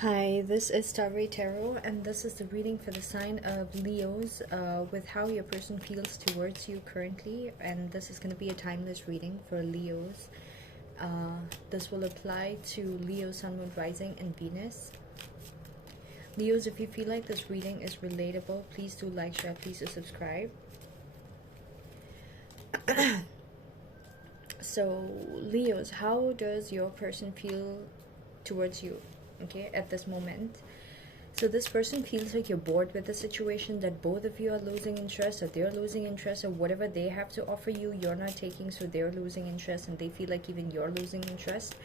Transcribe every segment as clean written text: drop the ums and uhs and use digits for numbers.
Hi, this is Starry Tarot, and this is the reading for the sign of Leos with how your person feels towards you currently. And this is going to be a timeless reading for Leos. This will apply to Leo, Sun, Moon, Rising, and Venus. Leos, if you feel like this reading is relatable, please do like, share, please do subscribe. So, Leos, how does your person feel towards you, okay, at this moment? So this person feels like you're bored with the situation, that both of you are losing interest, or they're losing interest, or whatever they have to offer you, you're not taking, so they're losing interest, and they feel like even you're losing interest.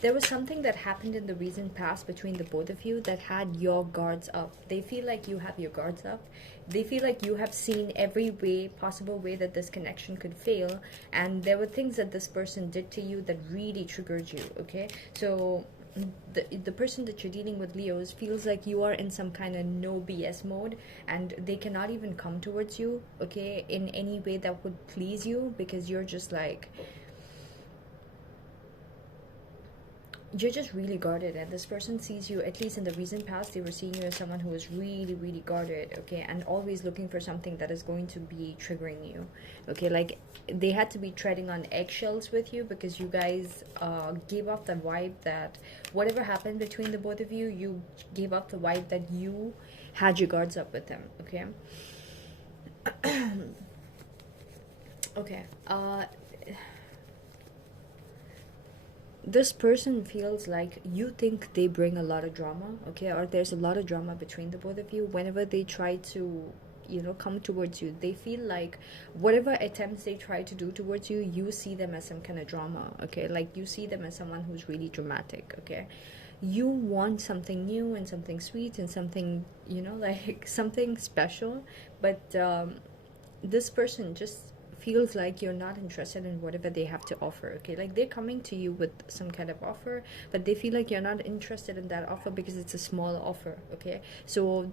There was something that happened in the recent past between the both of you that had your guards up. They feel like you have your guards up. They feel like you have seen every way, possible way that this connection could fail, and there were things that this person did to you that really triggered you, okay? So the person that you're dealing with, Leos, feels like you are in some kind of no BS mode, and they cannot even come towards you, okay, in any way that would please you, because you're just like, you're just really guarded, and this person sees you, at least in the recent past, they were seeing you as someone who is really, really guarded, okay, and always looking for something that is going to be triggering you, okay, like they had to be treading on eggshells with you, because you guys gave off the vibe that whatever happened between the both of you, you gave off the vibe that you had your guards up with them, okay. Okay, this person feels like you think they bring a lot of drama, okay, or there's a lot of drama between the both of you. Whenever they try to, you know, come towards you, they feel like whatever attempts they try to do towards you, you see them as some kind of drama, okay, like you see them as someone who's really dramatic, okay. You want something new and something sweet and something, you know, like something special, but this person just feels like you're not interested in whatever they have to offer, okay, like they're coming to you with some kind of offer, but they feel like you're not interested in that offer because it's a small offer, okay. So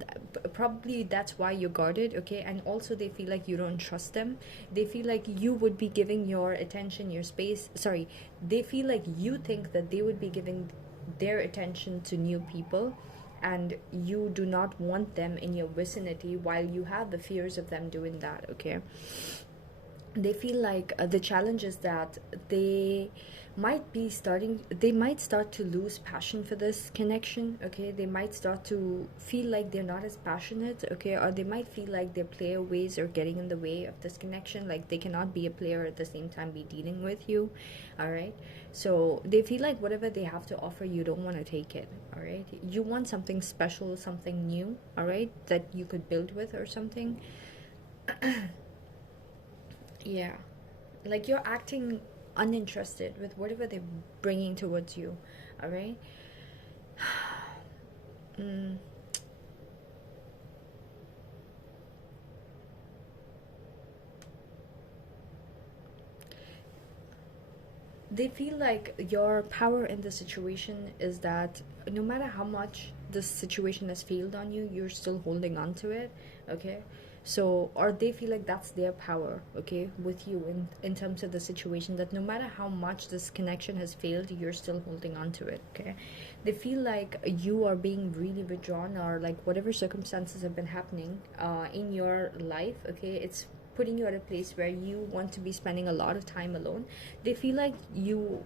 probably that's why you're guarded, okay, and also they feel like you don't trust them. They feel like you would be giving your attention, your space, sorry, they feel like you think that they would be giving their attention to new people, and you do not want them in your vicinity, while you have the fears of them doing that, okay. They feel like the challenge is that they might start to lose passion for this connection, okay. They might start to feel like they're not as passionate, okay, or they might feel like their player ways are getting in the way of this connection, like they cannot be a player at the same time be dealing with you, all right. So they feel like whatever they have to offer, you don't want to take it, all right. You want something special, something new, all right, that you could build with or something. Yeah, like you're acting uninterested with whatever they're bringing towards you, all right. mm, they feel like your power in the situation is that no matter how much this situation has failed on you, you're still holding on to it, okay. So, or they feel like that's their power, okay, with you in terms of the situation, that no matter how much this connection has failed, you're still holding on to it, okay. They feel like you are being really withdrawn, or like whatever circumstances have been happening in your life, okay, it's putting you at a place where you want to be spending a lot of time alone. They feel like you,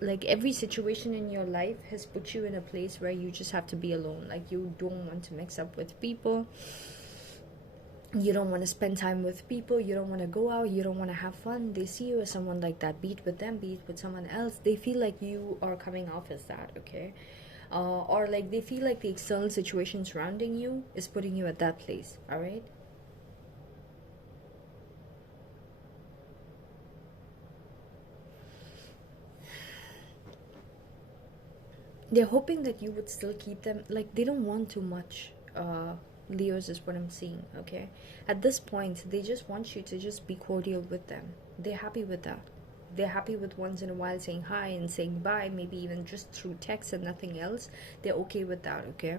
like every situation in your life has put you in a place where you just have to be alone, like you don't want to mix up with people, you don't want to spend time with people, you don't want to go out, you don't want to have fun. They see you as someone like that, be it with them, be it with someone else. They feel like you are coming off as that, okay. Or like they feel like the external situation surrounding you is putting you at that place, all right. They're hoping that you would still keep them, like they don't want too much. Leos is what I'm seeing, okay. At this point they just want you to just be cordial with them. They're happy with that. They're happy with once in a while saying hi and saying bye, maybe even just through text and nothing else. They're okay with that, okay.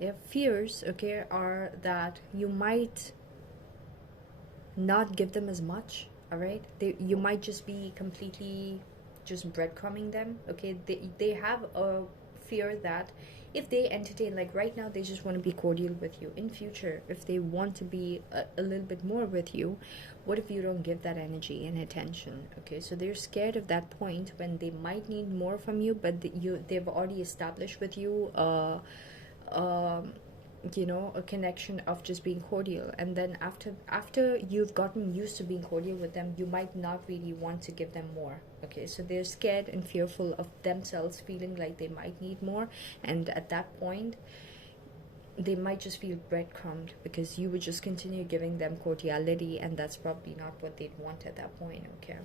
Their fears, okay, are that you might not give them as much, all right. You might just be completely just breadcrumbing them, okay. They have a fear that if they entertain, like right now they just want to be cordial with you, in future if they want to be a little bit more with you, what if you don't give that energy and attention? Okay, so they're scared of that point when they might need more from you, but they've already established with you um you know, a connection of just being cordial, and then after you've gotten used to being cordial with them, you might not really want to give them more. Okay, so they're scared and fearful of themselves feeling like they might need more, and at that point they might just feel breadcrumbed because you would just continue giving them cordiality, and that's probably not what they'd want at that point. Okay,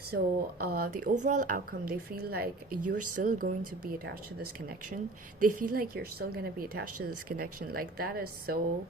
so the overall outcome, they feel like you're still going to be attached to this connection. They feel like you're still going to be attached to this connection. Like that is so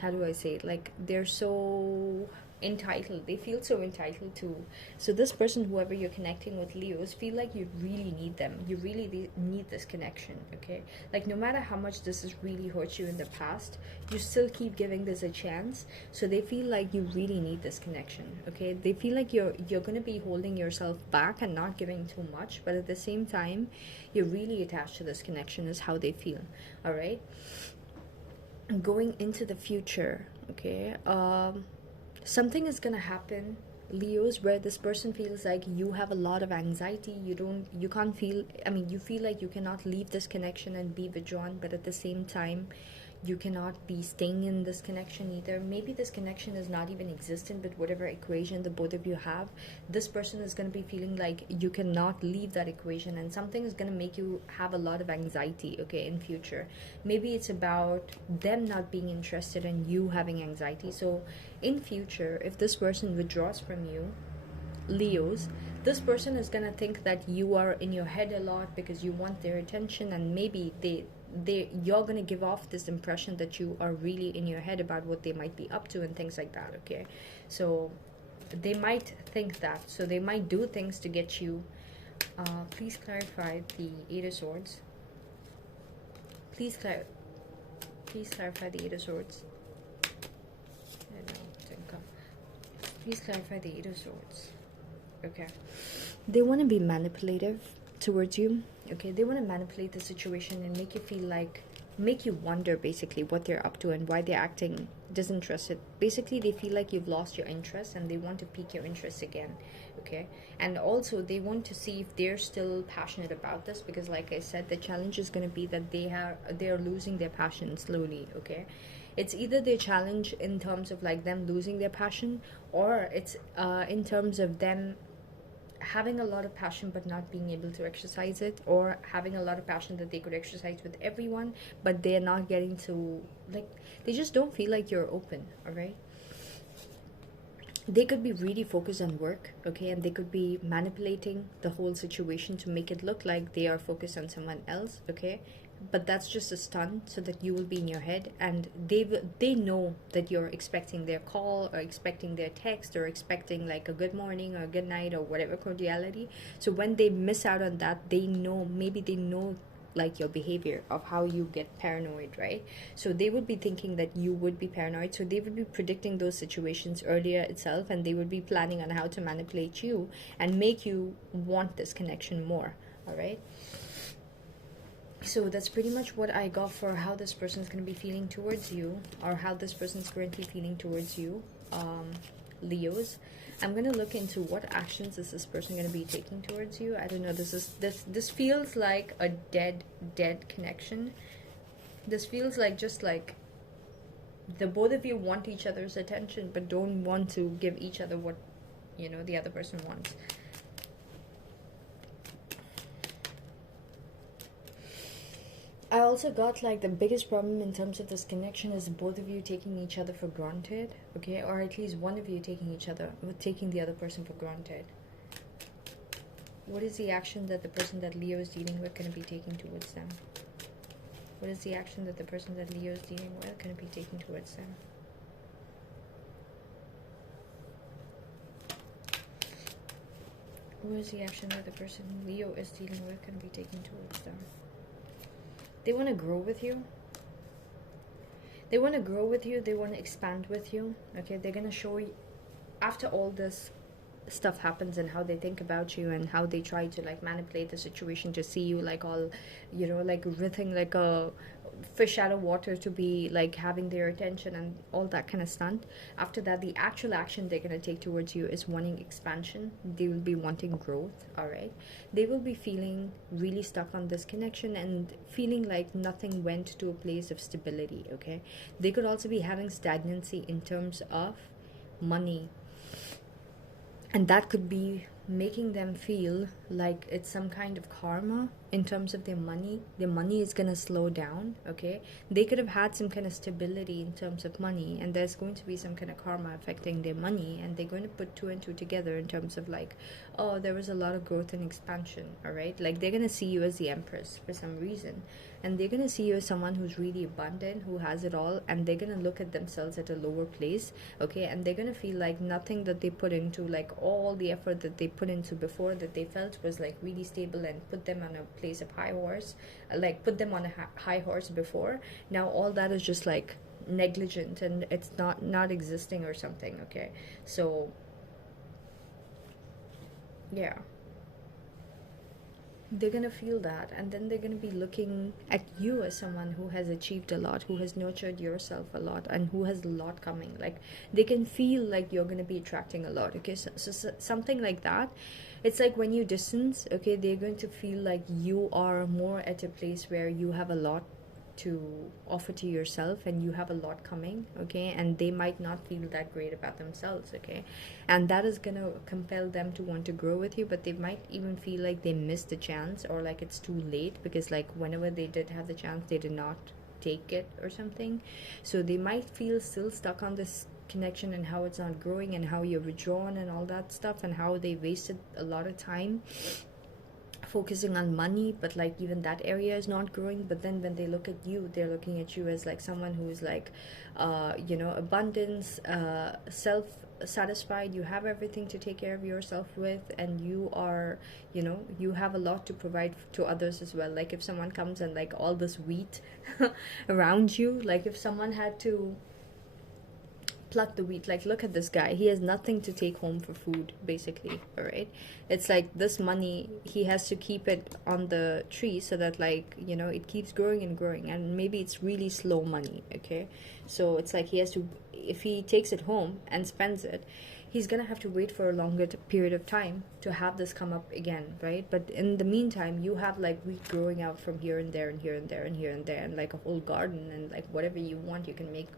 how do I say it? Like they're so entitled. They feel so entitled to. So this person, whoever you're connecting with, Leos, feel like you really need them. You really need this connection. Okay, like no matter how much this has really hurt you in the past, you still keep giving this a chance. So they feel like you really need this connection. Okay, they feel like you're gonna be holding yourself back and not giving too much, but at the same time, you're really attached to this connection. Is how they feel. All right. Going into the future, okay, something is gonna happen, Leos, where this person feels like you have a lot of anxiety. You can't feel, I mean, you feel like you cannot leave this connection and be withdrawn, but at the same time you cannot be staying in this connection either. Maybe this connection is not even existent, but whatever equation the both of you have, this person is going to be feeling like you cannot leave that equation, and something is going to make you have a lot of anxiety, okay, in future. Maybe it's about them not being interested and you having anxiety. So in future, if this person withdraws from you, Leos, this person is gonna think that you are in your head a lot because you want their attention, and maybe you're gonna give off this impression that you are really in your head about what they might be up to and things like that. Okay, so they might think that, so they might do things to get you. Please clarify the Eight of Swords. Please clarify the Eight of Swords. I know, didn't come. Please clarify the Eight of Swords. Okay, they want to be manipulative towards you. Okay, they want to manipulate the situation and make you feel like, make you wonder basically what they're up to and why they're acting disinterested. Basically they feel like you've lost your interest and they want to pique your interest again. Okay, and also they want to see if they're still passionate about this, because like I said, the challenge is going to be that they're losing their passion slowly. Okay, it's either their challenge in terms of like them losing their passion, or it's in terms of them having a lot of passion but not being able to exercise it, or having a lot of passion that they could exercise with everyone, but they're not getting to, like, they just don't feel like you're open. All right, they could be really focused on work, okay, and they could be manipulating the whole situation to make it look like they are focused on someone else. Okay, but that's just a stunt so that you will be in your head, and they know that you're expecting their call or expecting their text or expecting like a good morning or a good night or whatever cordiality. So when they miss out on that, they know, maybe they know like your behavior of how you get paranoid, right? So they would be thinking that you would be paranoid, so they would be predicting those situations earlier itself, and they would be planning on how to manipulate you and make you want this connection more. All right, so that's pretty much what I got for how this person's going to be feeling towards you, or how this person's currently feeling towards you, Leos. I'm going to look into what actions is this person going to be taking towards you. I don't know, this feels like a dead connection. This feels like just like the both of you want each other's attention but don't want to give each other what, you know, the other person wants. I also got like the biggest problem in terms of this connection is both of you taking each other for granted, okay, or at least one of you taking the other person for granted. What is the action that the person that Leo is dealing with going to be taking towards them? What is the action that the person that Leo is dealing with going to be taking towards them? What is the action that the person Leo is dealing with going to be taking towards them? They want to grow with you. They want to grow with you. They want to expand with you. Okay, they're going to show you, after all this stuff happens and how they think about you and how they try to like manipulate the situation to see you like all, you know, like writhing like a fish out of water to be like having their attention and all that kind of stunt. After that, the actual action they're going to take towards you is wanting expansion. They will be wanting growth. All right, they will be feeling really stuck on this connection and feeling like nothing went to a place of stability. Okay, they could also be having stagnancy in terms of money, and that could be making them feel like it's some kind of karma in terms of their money is going to slow down. Okay, they could have had some kind of stability in terms of money, and there's going to be some kind of karma affecting their money, and they're going to put two and two together in terms of like, oh, there was a lot of growth and expansion. All right, like they're going to see you as the empress for some reason, and they're going to see you as someone who's really abundant, who has it all, and they're going to look at themselves at a lower place. Okay, and they're going to feel like nothing that they put into, like all the effort that they put into before, that they felt was like really stable and put them on a place of high horse, like put them on a high horse before, now all that is just like negligent and it's not existing or something. Okay, so yeah, they're gonna feel that, and then they're gonna be looking at you as someone who has achieved a lot, who has nurtured yourself a lot, and who has a lot coming. Like they can feel like you're gonna be attracting a lot. Okay, so something like that. It's like when you distance, okay, they're going to feel like you are more at a place where you have a lot to offer to yourself and you have a lot coming. Okay, and they might not feel that great about themselves. Okay, and that is gonna compel them to want to grow with you, but they might even feel like they missed the chance, or like it's too late, because like whenever they did have the chance they did not take it or something. So they might feel still stuck on this connection and how it's not growing and how you're withdrawn and all that stuff, and how they wasted a lot of time focusing on money, but like even that area is not growing. But then when they look at you, they're looking at you as like someone who is like you know, abundance, self satisfied, you have everything to take care of yourself with, and you are, you know, you have a lot to provide to others as well. Like if someone comes and like all this wheat around you, like if someone had to pluck the wheat, like look at this guy, he has nothing to take home for food basically. All right, it's like this money, he has to keep it on the tree so that, like, you know, it keeps growing and growing, and maybe it's really slow money. Okay, so it's like he has to, if he takes it home and spends it, he's gonna have to wait for a longer period of time to have this come up again, right? But in the meantime, you have like wheat growing out from here and there and here and there and here and there, and like a whole garden, and like whatever you want you can make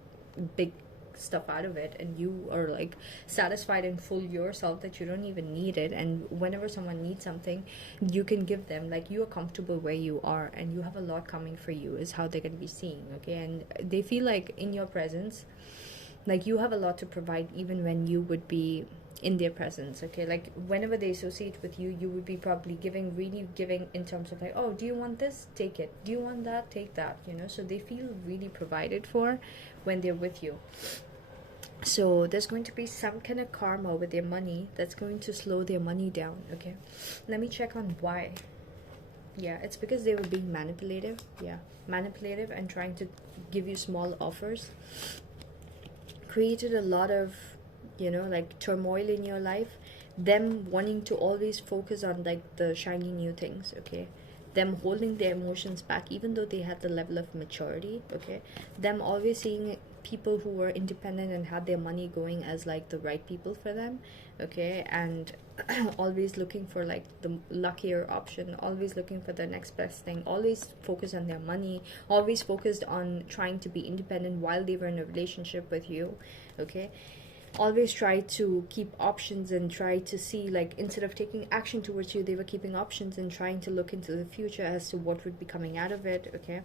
big stuff out of it, and you are like satisfied and full yourself that you don't even need it. And whenever someone needs something, you can give them, like you are comfortable where you are and you have a lot coming for you, is how they're going to be seeing. Okay, and they feel like in your presence, like you have a lot to provide even when you would be in their presence. Okay, like whenever they associate with you, you would be probably giving, really giving, in terms of like, oh, do you want this, take it, do you want that, take that, you know. So they feel really provided for when they're with you. So there's going to be some kind of karma with their money that's going to slow their money down. Okay, let me check on why. Yeah, it's because they were being manipulative. Yeah, manipulative and trying to give you small offers, created a lot of, you know, like turmoil in your life. Them wanting to always focus on like the shiny new things. Okay, them holding their emotions back even though they had the level of maturity. Okay, them always seeing people who were independent and had their money going as like the right people for them. Okay, and always looking for like the luckier option, always looking for the next best thing, always focused on their money, always focused on trying to be independent while they were in a relationship with you. Okay, always try to keep options and try to see, like, instead of taking action towards you, they were keeping options and trying to look into the future as to what would be coming out of it. Okay,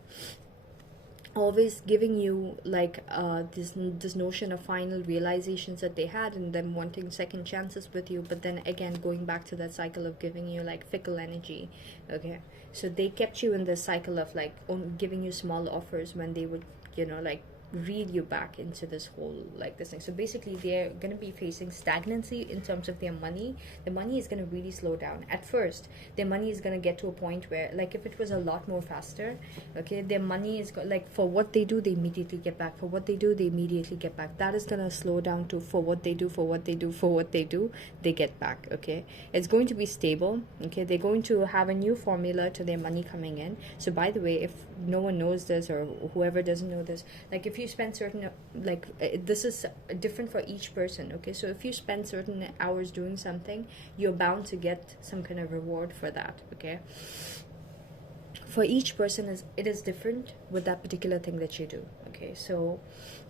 always giving you like this notion of final realizations that they had, and them wanting second chances with you, but then again going back to that cycle of giving you like fickle energy. Okay, so they kept you in this cycle of like giving you small offers when they would, you know, like reel you back into this whole like this thing. So basically they're going to be facing stagnancy in terms of their money. The money is going to really slow down. At first their money is going to get to a point where, like, if it was a lot more faster, okay, their money is like, for what they do they immediately get back, for what they do they immediately get back. That is going to slow down to for what they do, for what they do, for what they do, they get back. Okay, it's going to be stable. Okay, they're going to have a new formula to their money coming in. So by the way, if no one knows this, or whoever doesn't know this, like, if you spend certain, like, this is different for each person. Okay, so if you spend certain hours doing something, you're bound to get some kind of reward for that. Okay, for each person it is different with that particular thing that you do. Okay, so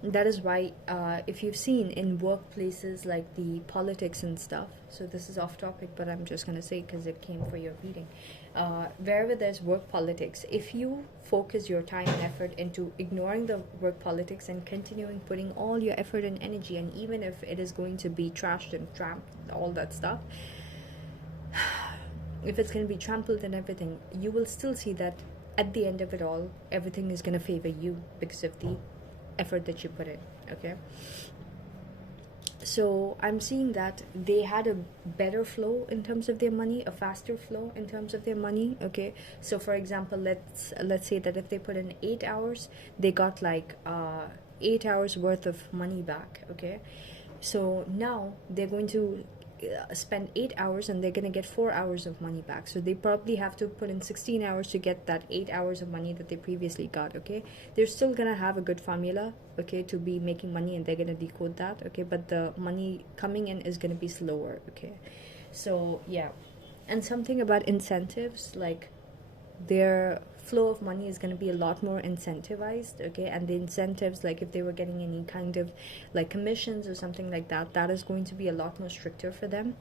that is why if you've seen in workplaces, like the politics and stuff, so this is off topic, but I'm just going to say because it came for your reading, wherever there's work politics, if you focus your time and effort into ignoring the work politics and continuing putting all your effort and energy, and even if it is going to be trashed and tramped, all that stuff, if it's going to be trampled and everything, you will still see that at the end of it all, everything is going to favor you because of the effort that you put in. Okay, so I'm seeing that they had a better flow in terms of their money, a faster flow in terms of their money. Okay, so for example, let's say that if they put in 8 hours, they got like 8 hours worth of money back. Okay, so now they're going to spend 8 hours and they're going to get 4 hours of money back. So they probably have to put in 16 hours to get that 8 hours of money that they previously got. Okay, they're still going to have a good formula, okay, to be making money, and they're going to decode that. Okay, but the money coming in is going to be slower. Okay, so yeah. And something about incentives, like, their flow of money is going to be a lot more incentivized. Okay, and the incentives, like if they were getting any kind of like commissions or something like that, that is going to be a lot more stricter for them.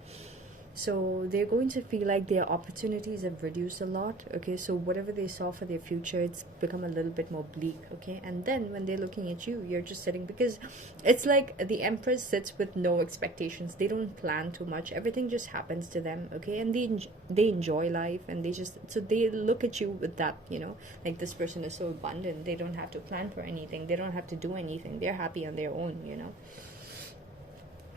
So they're going to feel like their opportunities have reduced a lot. Okay, so whatever they saw for their future, it's become a little bit more bleak. Okay, and then when they're looking at you, you're just sitting, because it's like the empress sits with no expectations. They don't plan too much, everything just happens to them. Okay, and they enjoy life, and they just, so they look at you with that, like, this person is so abundant, they don't have to plan for anything, they don't have to do anything, they're happy on their own.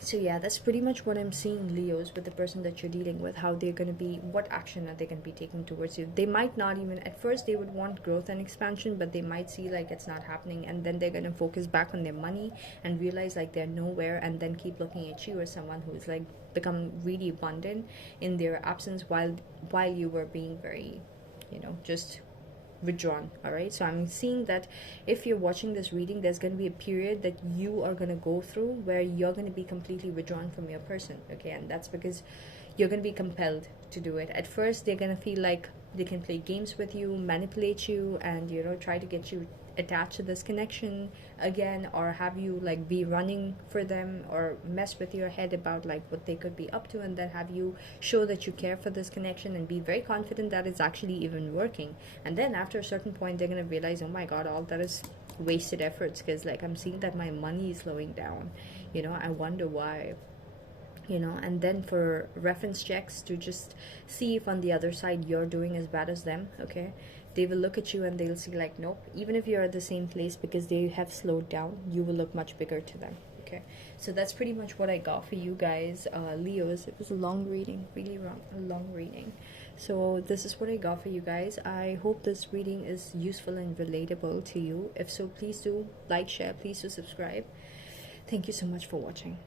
So yeah, that's pretty much what I'm seeing, Leos, with the person that you're dealing with, how they're going to be, what action are they going to be taking towards you. They might not even, at first they would want growth and expansion, but they might see like it's not happening, and then they're going to focus back on their money and realize like they're nowhere, and then keep looking at you as someone who's like become really abundant in their absence, while you were being very, just withdrawn. All right, so I'm seeing that if you're watching this reading, there's going to be a period that you are going to go through where you're going to be completely withdrawn from your person. Okay, and that's because you're going to be compelled to do it. At first they're going to feel like they can play games with you, manipulate you, and try to get you attached to this connection again, or have you like be running for them, or mess with your head about like what they could be up to, and then have you show that you care for this connection and be very confident that it's actually even working. And then after a certain point, they're going to realize, oh my god, all that is wasted efforts, because like I'm seeing that my money is slowing down. I wonder why. And then for reference checks, to just see if on the other side you're doing as bad as them. Okay, they will look at you and they'll see like, nope, even if you're at the same place, because they have slowed down, you will look much bigger to them. Okay, so that's pretty much what I got for you guys, Leos. It was a long reading, really long reading. So this is what I got for you guys. I hope this reading is useful and relatable to you. If so, please do like, share, please do subscribe. Thank you so much for watching.